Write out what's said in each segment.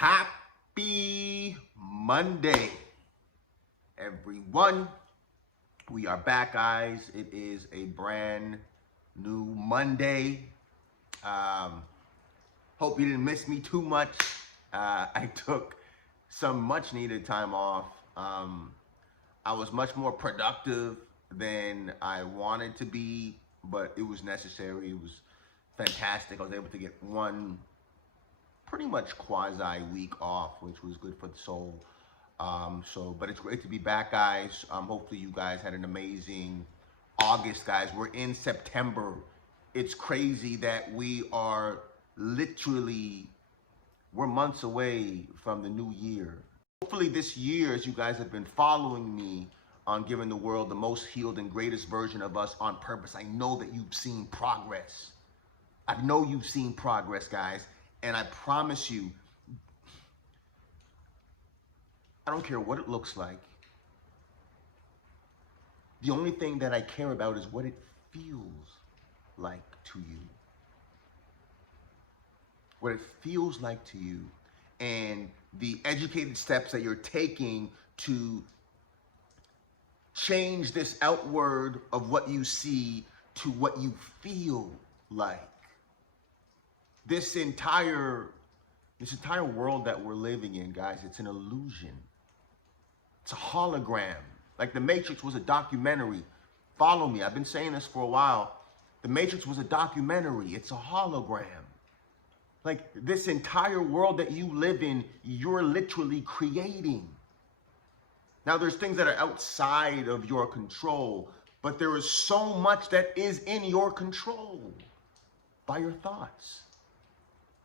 Happy Monday, everyone. We are back, guys. It is a brand new Monday. Hope you didn't miss me too much. I took some much needed time off. I was much more productive than I wanted to be, but it was necessary. It was fantastic. I was able to get one pretty much quasi week off, which was good for the soul. But it's great to be back, guys. Hopefully you guys had an amazing August, guys. We're in September. It's crazy that we are we're months away from the new year. Hopefully this year, as you guys have been following me on giving the world the most healed and greatest version of us on purpose, I know that you've seen progress. I know you've seen progress, guys. And I promise you, I don't care what it looks like. The only thing that I care about is what it feels like to you. What it feels like to you, and the educated steps that you're taking to change this outward of what you see to what you feel like. This entire world that we're living in, guys, it's an illusion. It's a hologram. Like The Matrix was a documentary. Follow me. I've been saying this for a while. The Matrix was a documentary. It's a hologram. Like, this entire world that you live in, you're literally creating. Now, there's things that are outside of your control, but there is so much that is in your control by your thoughts.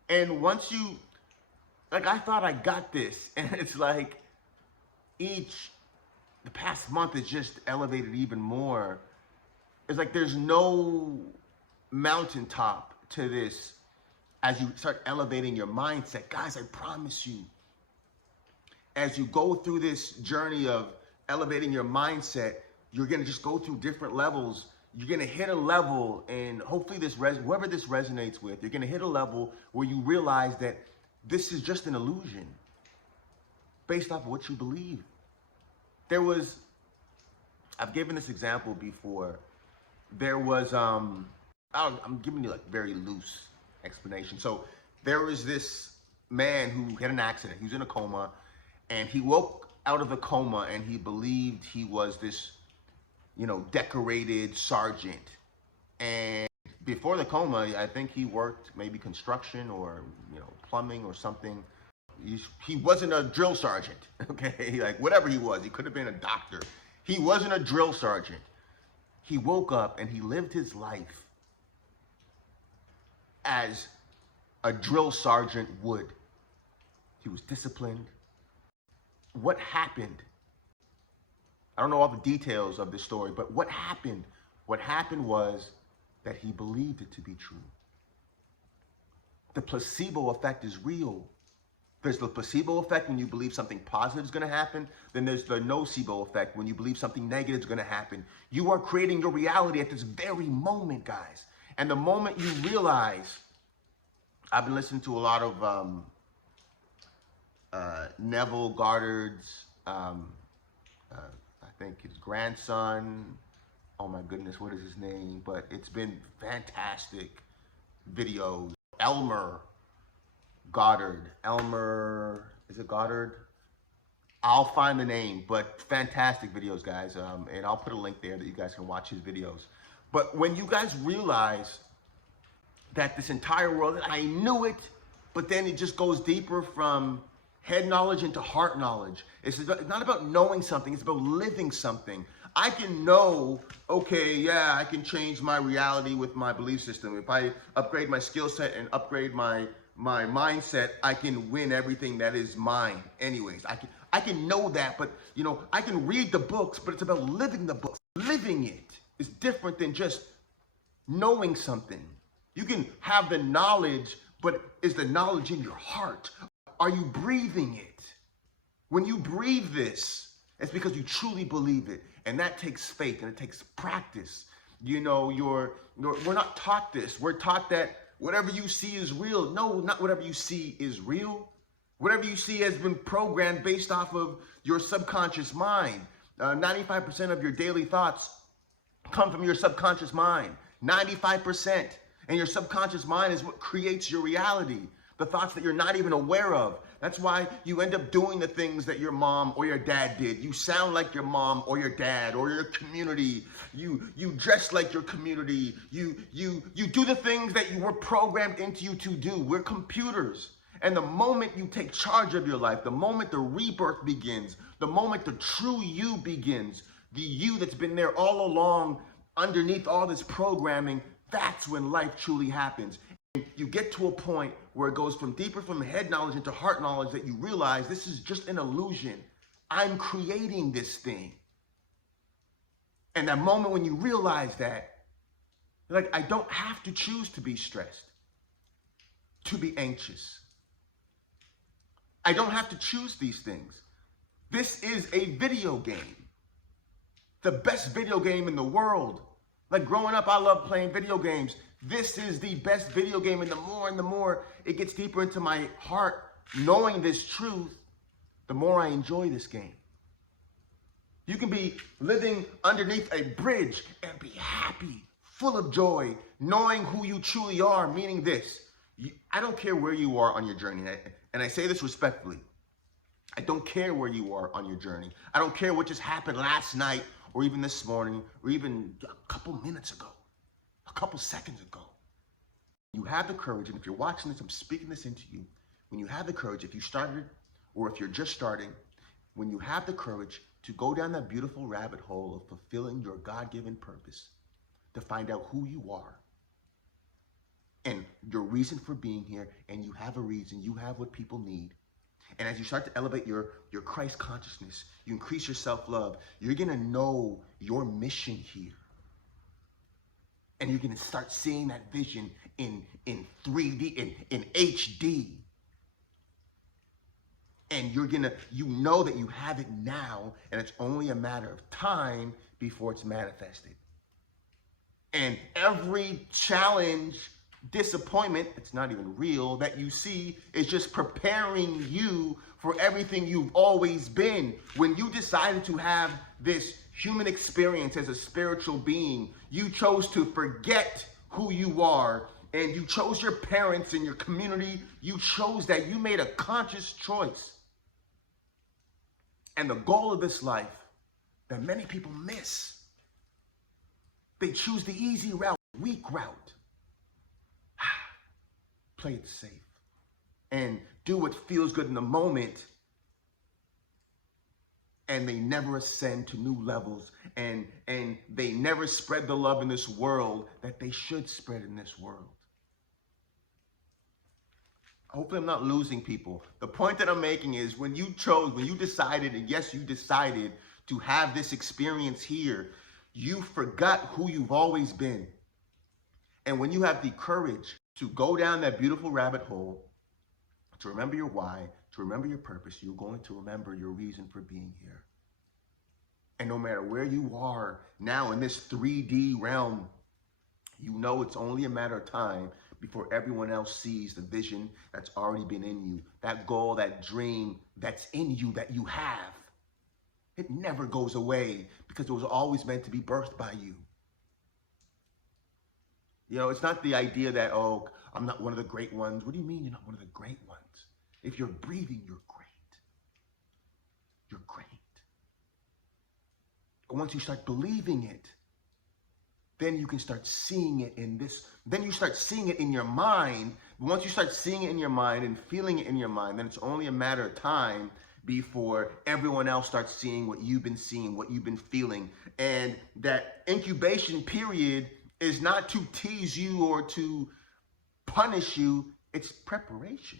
And once you, like, I thought I got this, and it's like the past month is just elevated even more. It's like there's no mountaintop to this as you start elevating your mindset. Guys, I promise you, as you go through this journey of elevating your mindset, you're gonna just go through different levels. You're gonna hit a level, and hopefully whoever this resonates with, you're gonna hit a level where you realize that this is just an illusion based off of what you believe. I've given this example before. I'm giving you like very loose explanation. So there was this man who had an accident. He was in a coma, and he woke out of the coma, and he believed he was this, decorated sergeant. And before the coma, I think he worked maybe construction or, plumbing or something. He wasn't a drill sergeant, okay? Like, whatever he was, he could have been a doctor. He wasn't a drill sergeant. He woke up and he lived his life as a drill sergeant would. He was disciplined. What happened? I don't know all the details of this story, but what happened? What happened was that he believed it to be true. The placebo effect is real. There's the placebo effect when you believe something positive is going to happen. Then there's the nocebo effect when you believe something negative is going to happen. You are creating your reality at this very moment, guys. And the moment you realize, I've been listening to a lot of Neville Goddard's, I think his grandson. Oh my goodness, what is his name? But it's been fantastic videos. Is it Goddard? I'll find the name, but fantastic videos, guys. And I'll put a link there that you guys can watch his videos. But when you guys realize that this entire world, I knew it, but then it just goes deeper from head knowledge into heart knowledge. It's not about knowing something, it's about living something. I can know, okay, yeah, I can change my reality with my belief system. If I upgrade my skill set and upgrade my mindset, I can win everything that is mine. Anyways, I can know that, but I can read the books, but it's about living the books. Living it is different than just knowing something. You can have the knowledge, but is the knowledge in your heart? Are you breathing it? When you breathe this, it's because you truly believe it. And that takes faith and it takes practice. We're not taught this. We're taught that whatever you see is real. No, not whatever you see is real. Whatever you see has been programmed based off of your subconscious mind. 95% of your daily thoughts come from your subconscious mind. 95%. And your subconscious mind is what creates your reality. The thoughts that you're not even aware of. That's why you end up doing the things that your mom or your dad did. You sound like your mom or your dad or your community. You dress like your community. You do the things that you were programmed into you to do. We're computers. And the moment you take charge of your life, the moment the rebirth begins, the moment the true you begins, the you that's been there all along underneath all this programming, that's when life truly happens. And you get to a point where it goes from deeper from head knowledge into heart knowledge that you realize this is just an illusion. I'm creating this thing. And that moment when you realize that, like, I don't have to choose to be stressed, to be anxious. I don't have to choose these things. This is a video game. The best video game in the world. Like growing up, I loved playing video games. This is the best video game, and the more it gets deeper into my heart, knowing this truth, the more I enjoy this game. You can be living underneath a bridge and be happy, full of joy, knowing who you truly are, meaning this. I don't care where you are on your journey, and I say this respectfully. I don't care where you are on your journey. I don't care what just happened last night or even this morning or even a couple minutes ago, a couple seconds ago. You have the courage, and if you're watching this, I'm speaking this into you. When you have the courage, if you started or if you're just starting, when you have the courage to go down that beautiful rabbit hole of fulfilling your God-given purpose, to find out who you are and your reason for being here, and you have a reason, you have what people need. And as you start to elevate your Christ consciousness, you increase your self-love, you're gonna know your mission here. And you're gonna start seeing that vision in 3D, in HD. And you know that you have it now, and it's only a matter of time before it's manifested. And every challenge, disappointment, it's not even real, that you see is just preparing you for everything you've always been. When you decided to have this human experience as a spiritual being, you chose to forget who you are, and you chose your parents and your community. You chose that. You made a conscious choice. And the goal of this life that many people miss, they choose the easy route, weak route. Play it safe and do what feels good in the moment, and they never ascend to new levels, and they never spread the love in this world that they should spread in this world. Hopefully I'm not losing people. The point that I'm making is when you decided, and yes, you decided to have this experience here, you forgot who you've always been. And when you have the courage to go down that beautiful rabbit hole, to remember your why, to remember your purpose, you're going to remember your reason for being here. And no matter where you are now in this 3D realm, you know it's only a matter of time before everyone else sees the vision that's already been in you, that goal, that dream that's in you, that you have. It never goes away because it was always meant to be birthed by you. You know, it's not the idea that, oh, I'm not one of the great ones. What do you mean you're not one of the great ones? If you're breathing, you're great. You're great. But once you start believing it, then you can start seeing it in this. Then you start seeing it in your mind. Once you start seeing it in your mind and feeling it in your mind, then it's only a matter of time before everyone else starts seeing what you've been seeing, what you've been feeling. And that incubation period is not to tease you or to punish you. It's preparation.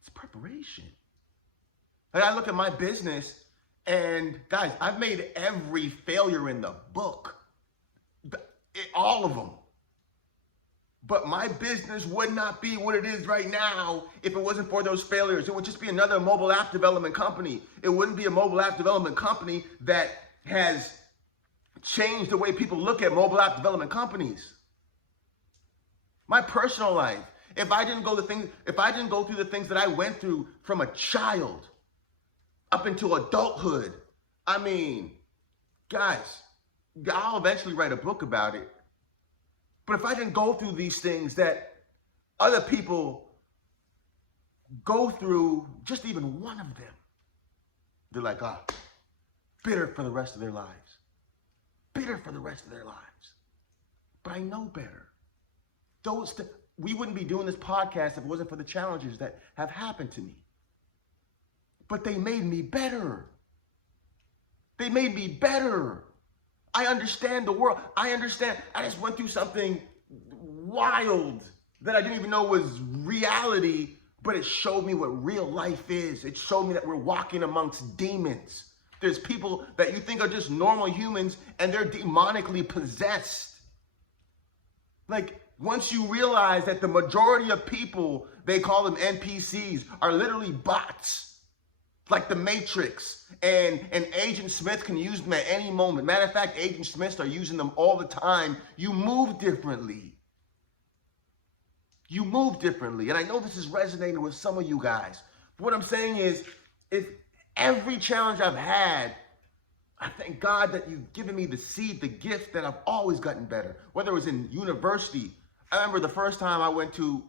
It's preparation. Like I look at my business, and guys, I've made every failure in the book. All of them. But my business would not be what it is right now if it wasn't for those failures. It would just be another mobile app development company. It wouldn't be a mobile app development company that has changed the way people look at mobile app development companies. My personal life If I didn't go through the things that I went through from a child up into adulthood, I mean, guys, I'll eventually write a book about it. But if I didn't go through these things that other people go through, just even one of them, they're like, bitter for the rest of their lives. Bitter for the rest of their lives. But I know better. We wouldn't be doing this podcast if it wasn't for the challenges that have happened to me. But they made me better. They made me better. I understand the world. I understand. I just went through something wild that I didn't even know was reality, but it showed me what real life is. It showed me that we're walking amongst demons. There's people that you think are just normal humans and they're demonically possessed. Like, once you realize that the majority of people, they call them NPCs, are literally bots. Like the Matrix, and Agent Smith can use them at any moment. Matter of fact, Agent Smiths are using them all the time. You move differently. You move differently. And I know this is resonating with some of you guys. But what I'm saying is every challenge I've had, I thank God that you've given me the seed, the gift that I've always gotten better. Whether it was in university. I remember the first time I went to,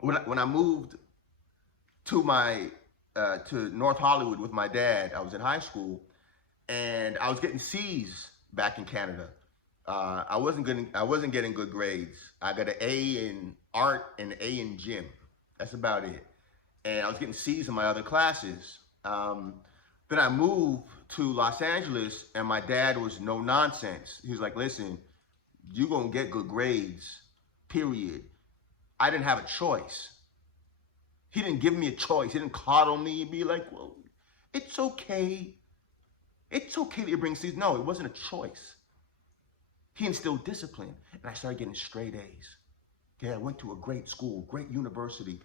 when I moved to to North Hollywood with my dad. I was in high school, and I was getting C's back in Canada. I wasn't getting good grades. I got an A in art and an A in gym. That's about it. And I was getting C's in my other classes. Then I moved to Los Angeles, and my dad was no nonsense. He was like, listen, you're gonna get good grades, period. I didn't have a choice. He didn't give me a choice. He didn't coddle me and be like, well, it's okay. It's okay that you bring C's. No, it wasn't a choice. He instilled discipline, and I started getting straight A's. Okay, I went to a great school, great university.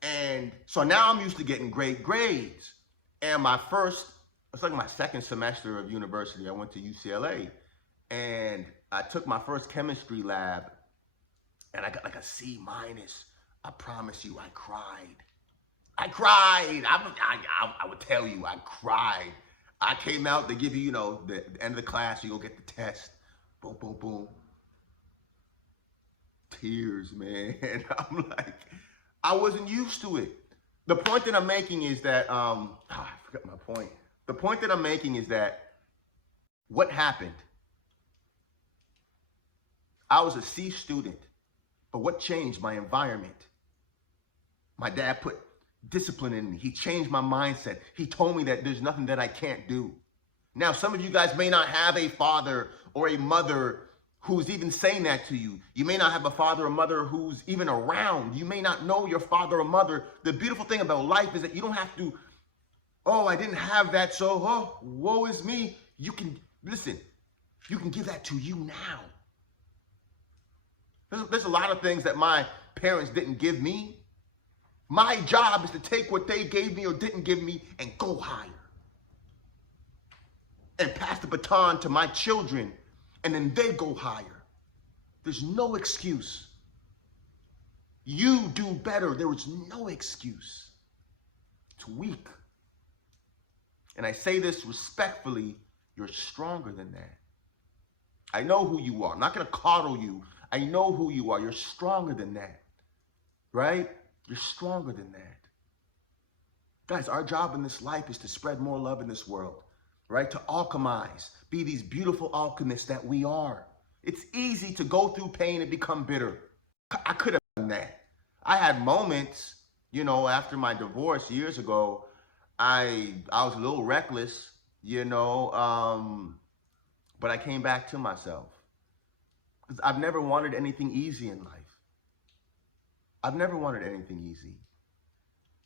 And so now I'm used to getting great grades. And it's like my second semester of university. I went to UCLA, and I took my first chemistry lab, and I got like a C minus. I promise you, I cried. I would tell you, I cried. I came out, they give you, the end of the class, you go get the test. Boom, boom, boom. Tears, man. I'm like, I wasn't used to it. The point that I'm making is that, I forgot my point. The point that I'm making is that what happened? I was a C student, but what changed? My environment. My dad put discipline in me. He changed my mindset. He told me that there's nothing that I can't do. Now, some of you guys may not have a father or a mother who's even saying that to you. You may not have a father or mother who's even around. You may not know your father or mother. The beautiful thing about life is that you don't have to, I didn't have that, so, woe is me. You can, listen, you can give that to you now. There's a lot of things that my parents didn't give me. My job is to take what they gave me or didn't give me and go higher. And pass the baton to my children, and then they go higher. There's no excuse. You do better. There is no excuse. It's weak. And I say this respectfully, you're stronger than that. I know who you are. I'm not going to coddle you. I know who you are. You're stronger than that. Right? You're stronger than that. Guys, our job in this life is to spread more love in this world. Right? To alchemize. Be these beautiful alchemists that we are. It's easy to go through pain and become bitter. I could have done that. I had moments, after my divorce years ago, I was a little reckless, but I came back to myself. Because I've never wanted anything easy in life. I've never wanted anything easy.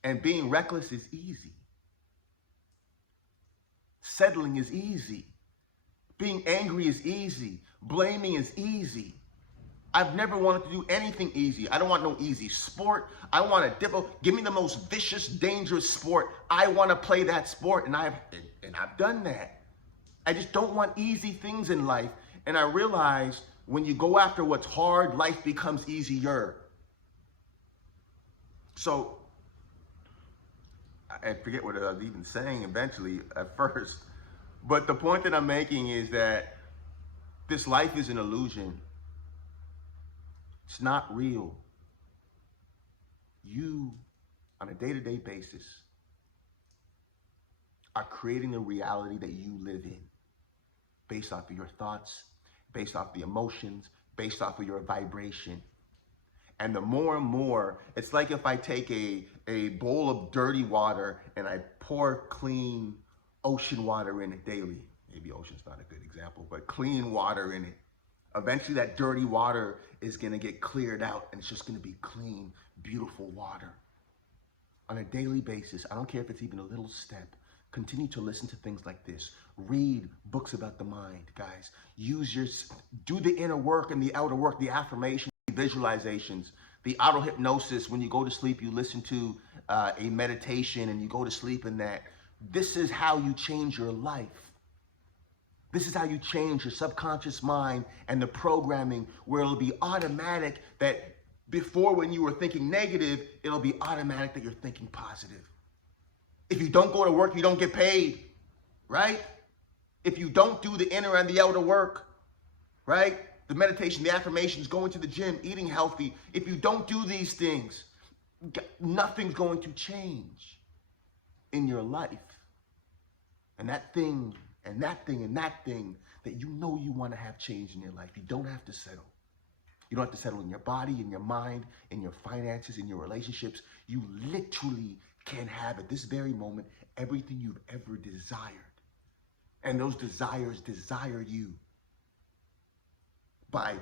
And being reckless is easy. Settling is easy. Being angry is easy. Blaming is easy. I've never wanted to do anything easy. I don't want no easy sport. I want to give me the most vicious, dangerous sport. I want to play that sport, and I've done that. I just don't want easy things in life. And I realize when you go after what's hard, life becomes easier. So I forget what I was even saying eventually at first. But the point that I'm making is that this life is an illusion. It's not real. You, on a day-to-day basis, are creating the reality that you live in based off of your thoughts, based off the emotions, based off of your vibration. And the more and more, it's like if I take a bowl of dirty water and I pour clean ocean water in it daily. Maybe ocean's not a good example, but clean water in it. Eventually that dirty water is gonna get cleared out and it's just gonna be clean, beautiful water. On a daily basis, I don't care if it's even a little step, continue to listen to things like this. Read books about the mind, guys. Do the inner work and the outer work, the affirmations, the visualizations, the auto hypnosis. When you go to sleep, you listen to a meditation and you go to sleep in that. This is how you change your life. This is how you change your subconscious mind and the programming, where it'll be automatic that before, when you were thinking negative, it'll be automatic that you're thinking positive. If you don't go to work, you don't get paid, right? If you don't do the inner and the outer work, right? The meditation, the affirmations, going to the gym, eating healthy. If you don't do these things, nothing's going to change in your life. And that thing, and that thing, and that thing that you know you want to have change in your life, you don't have to settle. You don't have to settle in your body, in your mind, in your finances, in your relationships. You literally can have at this very moment everything you've ever desired. And those desires desire you by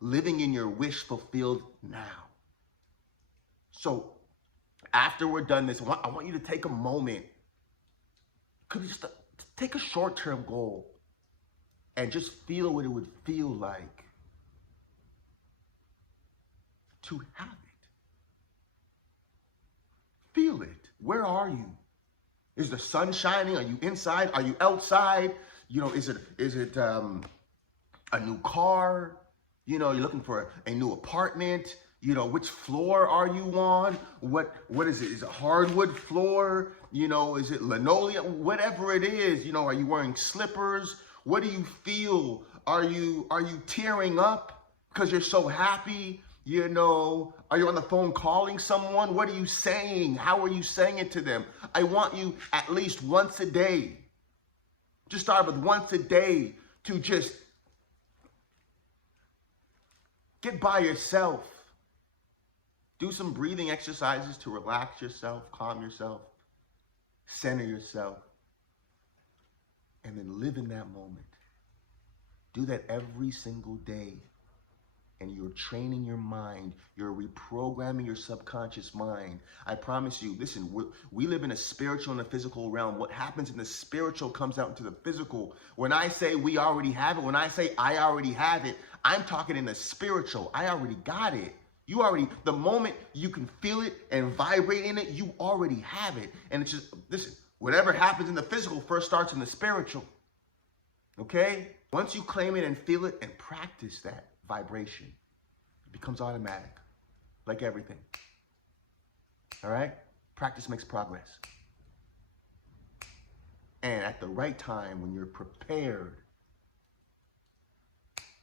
living in your wish fulfilled now. So after we're done this, I want you to take a moment. Could you just take a short-term goal and just feel what it would feel like to have it. Feel it. Where are you? Is the sun shining? Are you inside? Are you outside? You know, is it a new car? You know, you're looking for a new apartment. You know, which floor are you on? What is it? Is it hardwood floor? You know, is it linoleum? Whatever it is, you know, are you wearing slippers? What do you feel? Are you tearing up because you're so happy? You know, are you on the phone calling someone? What are you saying? How are you saying it to them? I want you at least once a day. Just start with once a day to just get by yourself. Do some breathing exercises to relax yourself, calm yourself, center yourself, and then live in that moment. Do that every single day. And you're training your mind. You're reprogramming your subconscious mind. I promise you, listen, we live in a spiritual and a physical realm. What happens in the spiritual comes out into the physical. When I say we already have it, when I say I already have it, I'm talking in the spiritual. I already got it. You already, the moment you can feel it and vibrate in it, you already have it. And it's just, listen, whatever happens in the physical first starts in the spiritual. Okay? Once you claim it and feel it and practice that vibration, it becomes automatic, like everything. All right? Practice makes progress. And at the right time, when you're prepared,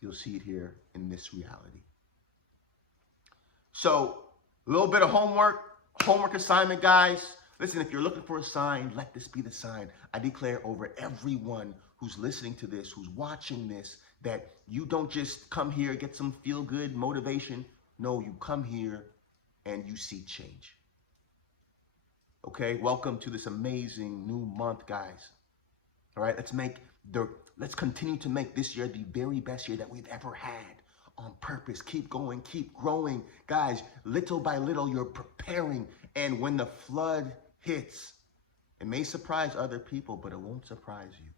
you'll see it here in this reality. So, a little bit of homework assignment, guys. Listen, if you're looking for a sign, let this be the sign. I declare over everyone who's listening to this, who's watching this, that you don't just come here, get some feel-good motivation. No, you come here and you see change. Okay, welcome to this amazing new month, guys. All right, let's continue to make this year the very best year that we've ever had. On purpose, keep going, keep growing. Guys, little by little, you're preparing. And when the flood hits, it may surprise other people, but it won't surprise you.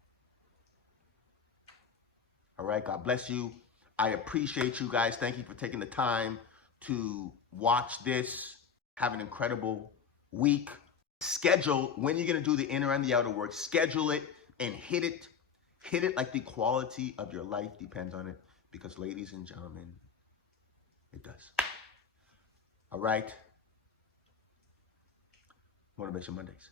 All right, God bless you. I appreciate you guys. Thank you for taking the time to watch this. Have an incredible week. Schedule when you're going to do the inner and the outer work. Schedule it and hit it. Hit it like the quality of your life depends on it. Because, ladies and gentlemen, it does. All right. Motivation Mondays.